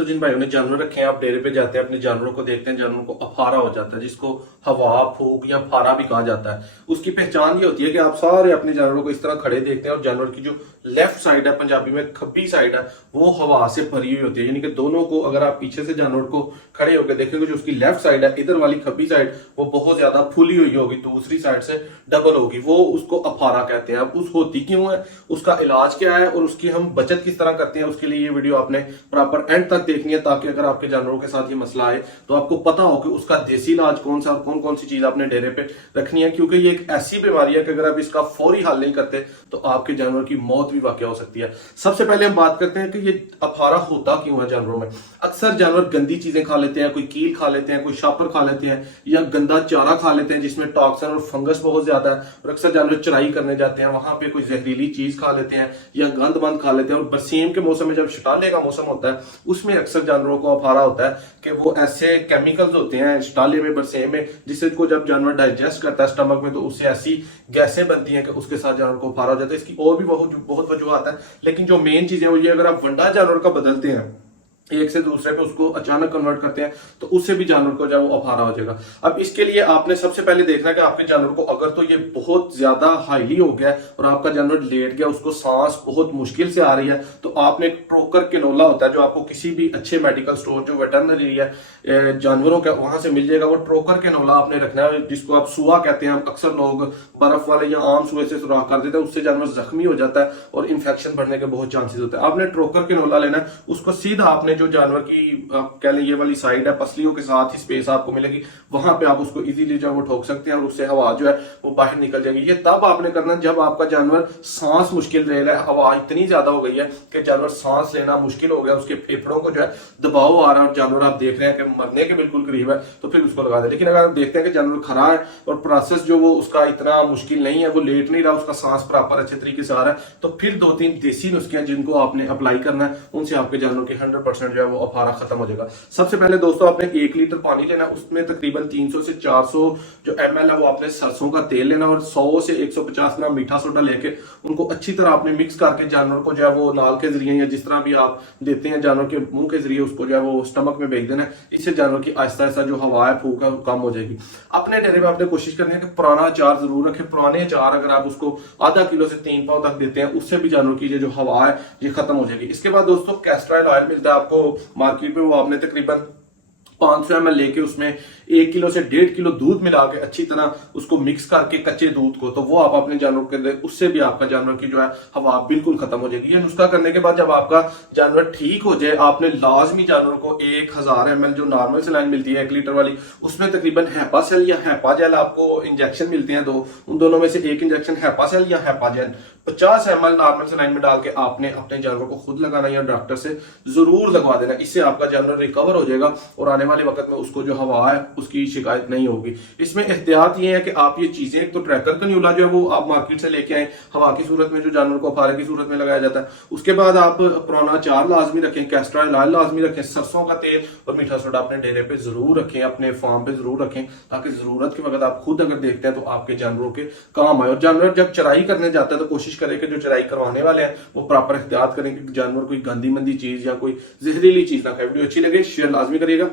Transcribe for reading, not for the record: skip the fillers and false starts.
तो जिन भाइयों ने जानवर रखे हैं, आप डेरे पे जाते हैं, अपने जानवरों को देखते हैं, जानवरों को अफारा हो जाता है, जिसको हवा फूक या फारा भी कहा जाता है। उसकी पहचान ये होती है कि आप सारे अपने जानवरों को इस तरह खड़े देखते हैं और जानवर की जो लेफ्ट साइड है, पंजाबी में खब्बी साइड है, वो हवा से भरी हुई होती है। यानी कि दोनों को अगर आप पीछे से जानवर को खड़े होकर देखेंगे, जो उसकी लेफ्ट साइड है, इधर वाली खब्बी साइड वो बहुत ज्यादा फूली हुई होगी, दूसरी साइड से डबल होगी, वो उसको अफारा कहते हैं। अब उस होती क्यों है, उसका इलाज क्या है और उसकी हम बचत किस तरह करते हैं, उसके लिए ये वीडियो आपने प्रॉपर एंड तक देखनी है, ताकि अगर आपके जानवरों के साथ ये मसला आए तो आपको पता हो कि उसका देसी इलाज कौन सा और कौन कौन सी चीज आपने डेरे पे रखनी है। क्योंकि ये एक ऐसी बीमारी है कि अगर आप इसका फौरी हल नहीं करते तो आपके जानवर की मौत भी वाकई हो सकती है। सबसे पहले हम बात करते हैं कि ये अफारा होता क्यों है जानवरों में। अक्सर जानवर गंदी चीजें खा लेते हैं, कोई कील खा लेते हैं, कोई शापर खा लेते हैं, या गंदा चारा खा लेते हैं जिसमें टॉक्सिन और फंगस बहुत ज्यादा है। और अक्सर जानवर चराई करने जाते हैं, वहां पे कोई जहरीली चीज खा लेते हैं या गंद बंद खा लेते हैं। और बरसीम के मौसम में जब शटाले का मौसम होता है, उसमें अक्सर जानवरों को अफारा होता है कि वो ऐसे केमिकल्स होते हैं शटाले में, बरसेम में, जिससे को जब जानवर डाइजेस्ट करता है स्टमक में, तो उससे ऐसी गैसें बनती हैं कि उसके साथ जानवर को अफारा हो जाता है। इसकी और भी बहुत वजूहत है, लेकिन जो मेन चीज है वो ये, अगर आप वंडा जानवर का बदलते हैं, एक से दूसरे पे उसको अचानक कन्वर्ट करते हैं, तो उससे भी जानवर को जो वो अफारा हो जाएगा। अब इसके लिए आपने सबसे पहले देखना है कि आपके जानवर को अगर तो ये बहुत ज्यादा हाईली हो गया और आपका जानवर लेट गया, उसको सांस बहुत मुश्किल से आ रही है, तो आपने एक ट्रोकर कैनोला होता है जो आपको किसी भी अच्छे मेडिकल स्टोर जो वेटरनरी है जानवरों का, वहां से मिल जाएगा। वो ट्रोकर कैनोला आपने रखना है, जिसको आप सुआ कहते हैं। अक्सर लोग बर्फ वाले या आम सुए से सुराख कर देते हैं, उससे जानवर जख्मी हो जाता है और इन्फेक्शन बढ़ने के बहुत चांसेस होते हैं। आपने ट्रोकर कैनोला लेना है, उसको सीधा आपने जो जानवर की आप कह लें ये वाली साइड है, पसलियों के साथ ही स्पेस आपको मिलेगी, वहां पे आप उसको इजीली जो वो ठोक सकते हैं और उससे हवा जो है वो बाहर निकल जाएगी। ये तब आपने करना जब आपका जानवर सांस मुश्किल ले रहा है, हवा इतनी ज्यादा हो गई है कि जानवर सांस लेना मुश्किल हो गया, उसके फेफड़ों को जो है दबाव आ रहा है और जानवर आप देख रहे हैं कि मरने के बिल्कुल करीब है, तो फिर उसको लगा दे। लेकिन अगर आप देखते हैं कि जानवर खड़ा है और प्रोसेस जो वो उसका इतना मुश्किल नहीं है, वो लेट नहीं रहा, उसका सांस प्रॉपर अच्छे तरीके से आ रहा है, तो फिर 2-3 देसी नुस्खे हैं जिनको आपने अप्लाई करना है, उनसे आपके जानवर की 100% जो है वो अफारा खत्म हो जाएगा। सबसे पहले दोस्तों आपने 1 लीटर पानी लेना, उसमें तकरीबन 300 से 400 जो ml है वो आपने सरसों का तेल लेना और 100 से 150 ग्राम मीठा सोडा लेके उनको अच्छी तरह आपने मिक्स करके जानवर को जो है वो नाल के जरिए या जिस तरह भी आप देते हैं जानवर के मुंह के जरिए उसको जो है वो स्टमक में भेज देना है। इससे जानवर की आहिस्ता आहिस्ता जो हवा है, फूक है, कम हो जाएगी। अपने डेरे में आपने कोशिश करनी है कि पुराना अचार जरूर रखें। पुराने अचार अगर आप उसको आधा किलो से 3 पाव तक देते हैं, उससे भी जानवर की जो हवा है ये खत्म हो जाएगी। इसके बाद दोस्तों कैस्टर ऑयल मिलता है आपको मार्केट में, वो आपने तकरीबन 500 ml लेके उसमें 1 किलो से 1.5 किलो दूध मिला के अच्छी तरह उसको मिक्स करके कच्चे दूध को, तो वो आप अपने जानवर के दे, उससे भी आपका जानवर की जो है हवा बिल्कुल खत्म हो जाएगी। ये नुस्खा करने के बाद जब आपका जानवर ठीक हो जाए, आपने लाजमी जानवर को 1000 ml जो नॉर्मल सलाइन मिलती है 1 लीटर वाली, उसमें तकरीबन हैपासेल या हैपाजेल आपको इंजेक्शन मिलते हैं दो, उन दोनों में से एक इंजेक्शन हैपासेल या हैपाजेल 50 ml नॉर्मल सलाइन में डाल के आपने अपने जानवर को खुद लगाना या डॉक्टर से जरूर लगवा देना। इससे आपका जानवर रिकवर हो जाएगा और आने वाले वक्त में उसको जो हवा है उसकी शिकायत नहीं होगी। इसमें एहतियात ये है कि आप ये चीजें, एक तो ट्रैकर कैन्यूला जो है वो आप मार्केट से लेके आए, हवा की सूरत में जो जानवर को अफारे की सूरत में लगाया जाता है। उसके बाद आप पुराना अचार लाजमी रखें, कैस्टर ऑयल लाजमी रखें, सरसों का तेल और मीठा सोडा अपने डेरे पे जरूर रखें, अपने फार्म पे जरूर रखें, ताकि जरूरत के वक्त आप खुद अगर देखते हैं तो आपके जानवरों के काम आए। और जानवर जब चराई करने जाता है तो कोशिश करें कि जो चराई करवाने वाले हैं वो प्रॉपर एहतियात करें कि जानवर कोई गंदी मंदी चीज या कोई जहरीली चीज ना खाए। वीडियो अच्छी लगे शेयर लाजमी करिएगा।